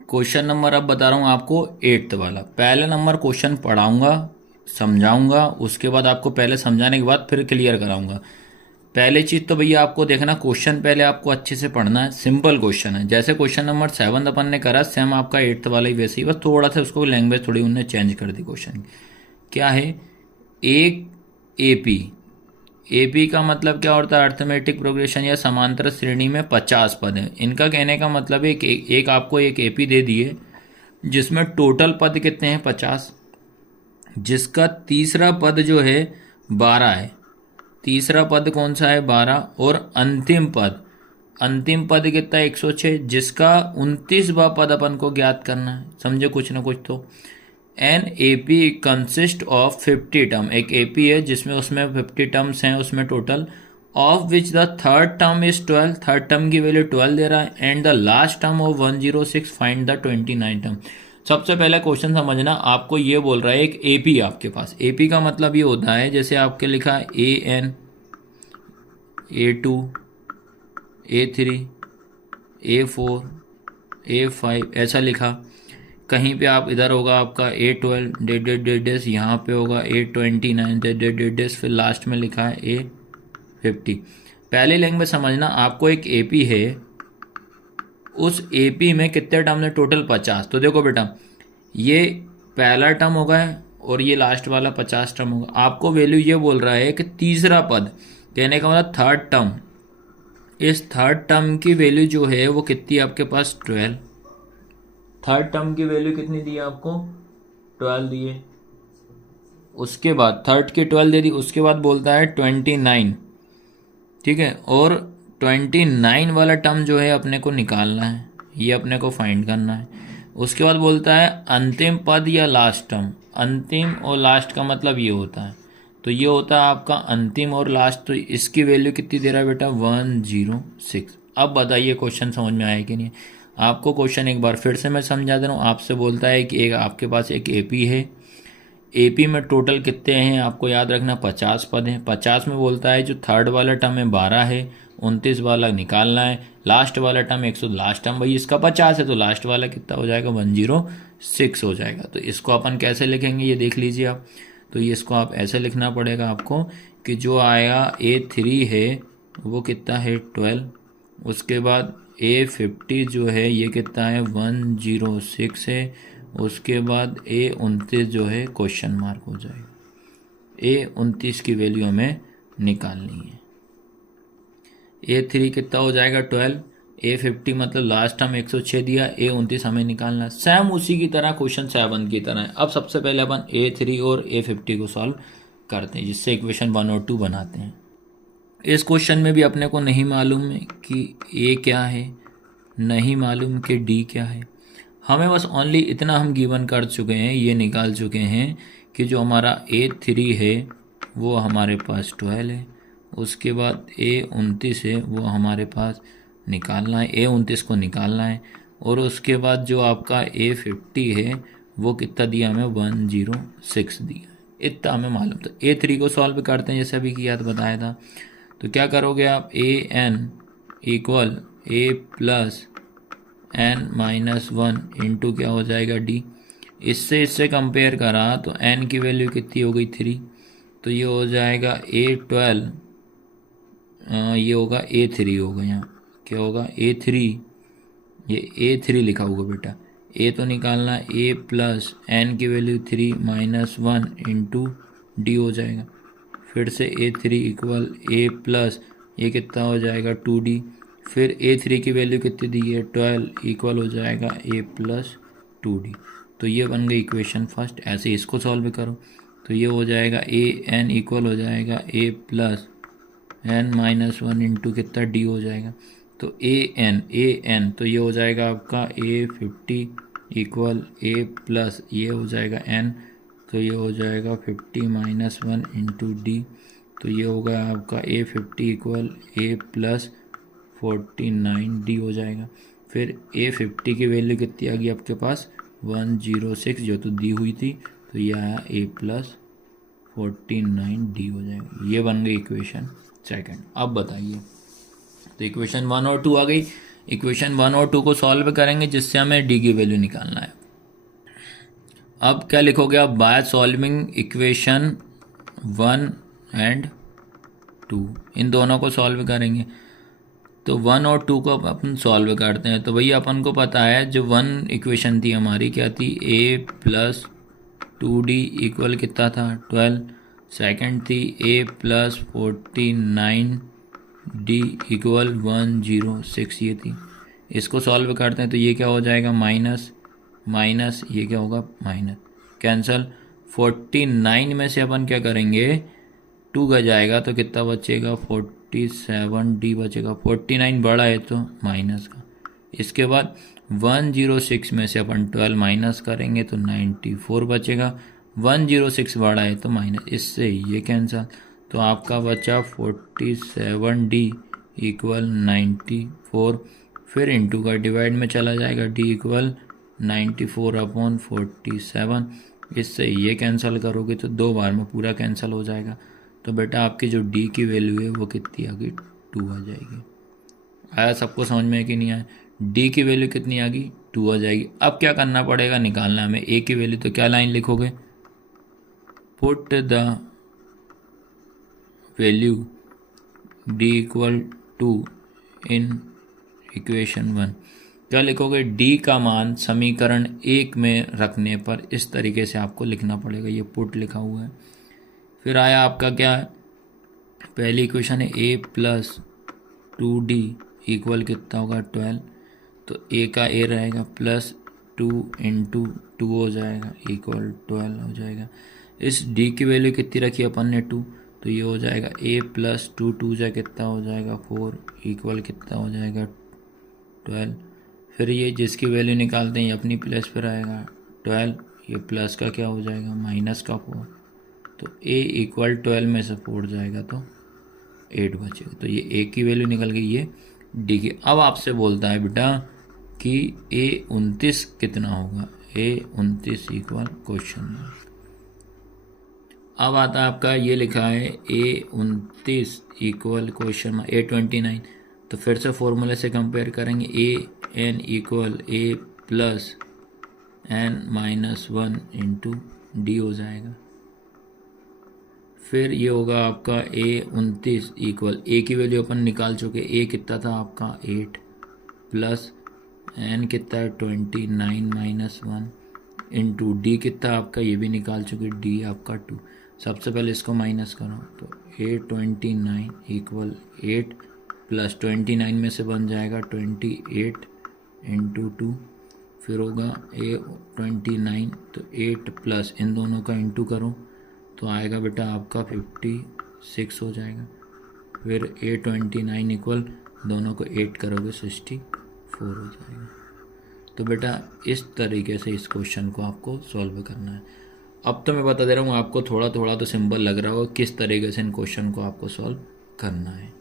Question number अब बता रहा हूँ आपको 8th वाला। पहले नंबर क्वेश्चन पढ़ाऊंगा, समझाऊंगा, उसके बाद आपको पहले समझाने के बाद फिर क्लियर कराऊंगा। पहले चीज तो भैया आपको देखना, क्वेश्चन पहले आपको अच्छे से पढ़ना है। सिंपल क्वेश्चन है, जैसे क्वेश्चन नंबर 7 अपन ने करा सेम आपका 8th वाला ही वैसे ही, बस थोड़ा सा उसको लैंग्वेज थोड़ी उनने चेंज कर दी। क्वेश्चन क्या है? एक एपी, एपी का मतलब क्या होता है? अर्थमेटिक प्रोग्रेशन या समांतर श्रेणी में 50 पद हैं। इनका कहने का मतलब है कि एक आपको एक एपी दे दिए जिसमें टोटल पद कितने हैं? 50, जिसका तीसरा पद जो है 12 है। तीसरा पद कौन सा है? 12। और अंतिम पद, अंतिम पद कितना है? 106, जिसका 29वां पद अपन को ज्ञात करना है। समझे कुछ ना कुछ तो। N A P consist of 50 term, एक ए पी है जिसमें उसमें 50 टर्म्स हैं उसमें total, of which the third term is 12, third term की वैल्यू 12 दे रहा है, and the last term of 106 find the 29 term. सबसे पहले क्वेश्चन समझना, आपको ये बोल रहा है एक एपी आपके पास। एपी का मतलब ये होता है जैसे आपके लिखा है A N, A2, A3, A4, A5 ऐसा लिखा। कहीं पे आप इधर होगा आपका A12 डेड डेड डेड डेस, यहाँ पे होगा A29 डेड डेड डेड डेस, फिर लास्ट में लिखा है A50। पहले लैंग्वेज समझना, आपको एक एपी है, उस एपी में कितने टर्म है? टोटल 50। तो देखो बेटा, ये पहला टर्म होगा और ये लास्ट वाला 50 टर्म होगा। आपको वैल्यू ये बोल रहा है कि तीसरा पद, कहने का मतलब थर्ड टर्म, इस थर्ड टर्म की वैल्यू जो है वो कितनी है आपके पास? 12। थर्ड टर्म की वैल्यू कितनी दी है आपको? 12 दी है। उसके बाद थर्ड की 12 दे दी, उसके बाद बोलता है 29, ठीक है। और 29 वाला टर्म जो है अपने को निकालना है, ये अपने को फाइंड करना है। उसके बाद बोलता है अंतिम पद या लास्ट टर्म। अंतिम और लास्ट का मतलब ये होता है, तो ये होता है आपका अंतिम और लास्ट। तो इसकी वैल्यू कितनी दे रहा है बेटा? 106। अब बताइए क्वेश्चन समझ में आया कि नहीं? आपको क्वेश्चन एक बार फिर से मैं समझा दे रहा हूँ। आपसे बोलता है कि एक आपके पास एक एपी है, एपी में टोटल कितने हैं आपको याद रखना? 50 पद हैं। 50 में बोलता है जो थर्ड वाला टर्म है 12 है, 29 वाला निकालना है, लास्ट वाला टर्म 100, लास्ट टर्म भाई इसका 50 है तो लास्ट वाला कितना हो जाएगा? 106 हो जाएगा। तो इसको अपन कैसे लिखेंगे ये देख लीजिए आप। तो ये इसको आप ऐसे लिखना पड़ेगा आपको कि जो आएगा A3 है वो कितना है? 12। उसके बाद A50 जो है ये कितना है? 106 है। उसके बाद A29 जो है क्वेश्चन मार्क हो जाएगा। A29 की वैल्यू हमें निकालनी है। A3 कितना हो जाएगा? 12। A50 मतलब लास्ट हम 106 दिया, A29 हमें निकालना है। सेम उसी की तरह क्वेश्चन 7 की तरह है। अब सबसे पहले अपन A3 और A50 को सॉल्व करते हैं, जिससे इक्वेशन 1 और 2 बनाते हैं। इस क्वेश्चन में भी अपने को नहीं मालूम है कि A क्या है, नहीं मालूम कि D क्या है। हमें बस ओनली इतना हम गिवन कर चुके हैं, ये निकाल चुके हैं कि जो हमारा A3 है वो हमारे पास 12 है। उसके बाद A29 है वो हमारे पास निकालना है, A29 को निकालना है। और उसके बाद जो आपका A50 है वो कितना दिया हमें? 106 दिया। इतना हमें मालूम। तो A3 को सॉल्व करते हैं जैसे अभी किया था, बताया था। तो क्या करोगे आप? AN equal A plus n-1 into क्या हो जाएगा? D। इससे कंपेयर करा तो n की वैल्यू कितनी हो गई? 3। तो ये हो जाएगा A12, ये होगा A3 होगा। यहाँ क्या होगा? A3, ये A3 लिखा होगा बेटा। A तो निकालना, A प्लस n की वैल्यू 3 माइनस 1 इंटू D हो जाएगा। फिर से A3 इक्वल A प्लस ये कितना हो जाएगा? 2D। फिर A3 की वैल्यू कितनी दी है? 12 इक्वल हो जाएगा A प्लस 2D। तो ये बन गई इक्वेशन फर्स्ट। ऐसे इसको सॉल्व करो तो ये हो जाएगा AN इक्वल हो जाएगा A प्लस n-1 इंटू कितना? D हो जाएगा। तो AN तो ये हो जाएगा आपका A50 इक्वल A प्लस ये हो जाएगा n, तो ये हो जाएगा 50 माइनस 1 इंटू D। तो ये होगा आपका A50 equal A plus 49D हो जाएगा। फिर A50 की वैल्यू कितनी आ गई आपके पास? 106 जो तो दी हुई थी, तो ये आया A प्लस 49D हो जाएगा। ये बन गई इक्वेशन सेकंड। अब बताइए, तो इक्वेशन 1 और 2 आ गई। इक्वेशन 1 और 2 को सॉल्व करेंगे जिससे हमें डी की वैल्यू निकालना है। अब क्या लिखोगे आप, बाय सॉल्विंग इक्वेशन 1 एंड 2, इन दोनों को सॉल्व करेंगे। तो 1 और 2 को अपन सॉल्व करते हैं। तो भैया अपन को पता है जो 1 इक्वेशन थी हमारी क्या थी, a प्लस 2d इक्वल कितना था 12। सेकंड थी a प्लस 49d इक्वल 106, ये थी। इसको सॉल्व करते हैं तो ये क्या हो जाएगा, माइनस माइनस, ये क्या होगा माइनस, कैंसल। 49 में से अपन क्या करेंगे, 2 का जाएगा तो कितना बचेगा 47d बचेगा। 49 बड़ा है तो माइनस का। इसके बाद 106 में से अपन 12 माइनस करेंगे तो 94 बचेगा। 106 बड़ा है तो माइनस, इससे ये कैंसल। तो आपका बचा 47d इक्वल 94, फिर इंटू का डिवाइड में चला जाएगा, d इक्वल 94/47। इससे ये कैंसिल करोगे तो 2 बार में पूरा कैंसिल हो जाएगा। तो बेटा आपकी जो d की वैल्यू है वो कितनी आ गई, 2 आ जाएगी। आया सबको समझ में कि नहीं आया, d की वैल्यू कितनी आ गई, 2 आ जाएगी। अब क्या करना पड़ेगा, निकालना हमें a की वैल्यू। तो क्या लाइन लिखोगे, put the value d equal 2 in equation 1। क्या लिखोगे, d का मान समीकरण 1 में रखने पर इस तरीके से आपको लिखना पड़ेगा। ये पुट लिखा हुआ है। फिर आया आपका क्या है, पहली इक्वेशन है a प्लस 2d इक्वल कितना होगा 12। तो a का a रहेगा प्लस 2 इंटू 2 हो जाएगा इक्वल 12 हो जाएगा। इस d की वैल्यू कितनी रखी अपन ने 2, तो ये हो जाएगा a प्लस 2, 2 जा कितना हो जाएगा 4 इक्वल कितना हो जाएगा 12। फिर ये जिसकी वैल्यू निकालते हैं ये अपनी प्लस पर आएगा 12, ये प्लस का क्या हो जाएगा माइनस का 4। तो a इक्वल 12 में से 4 जाएगा तो 8 बचेगा। तो ये a की वैल्यू निकल गई, ये d की। अब आपसे बोलता है बेटा कि a 29 कितना होगा, a 29 इक्वल क्वेश्चन मार्क। अब आता है आपका ये लिखा है a 29 equal question mark a 29। तो फिर से फॉर्मूले से कंपेयर करेंगे, a n equal a plus n minus 1 into D हो जाएगा। फिर ये होगा आपका a 29 इक्वल, a की वैल्यू अपन निकाल चुके, a कितना था आपका 8 प्लस n कितना है 29 माइनस 1 इंटू डी कितना आपका, ये भी निकाल चुके, d आपका 2। सबसे पहले इसको माइनस करो तो a 29 इक्वल 8 प्लस 29 में से बन जाएगा 28 इंटू 2। फिर होगा a 29 तो 8 प्लस इन दोनों का इंटू करो तो आएगा बेटा आपका 56 हो जाएगा। फिर a 29 इक्वल दोनों को 8 करोगे 64 हो जाएगा। तो बेटा इस तरीके से इस क्वेश्चन को आपको सॉल्व करना है। अब तो मैं बता दे रहा हूँ आपको, थोड़ा थोड़ा तो सिंपल लग रहा होगा किस तरीके से इन क्वेश्चन को आपको सॉल्व करना है।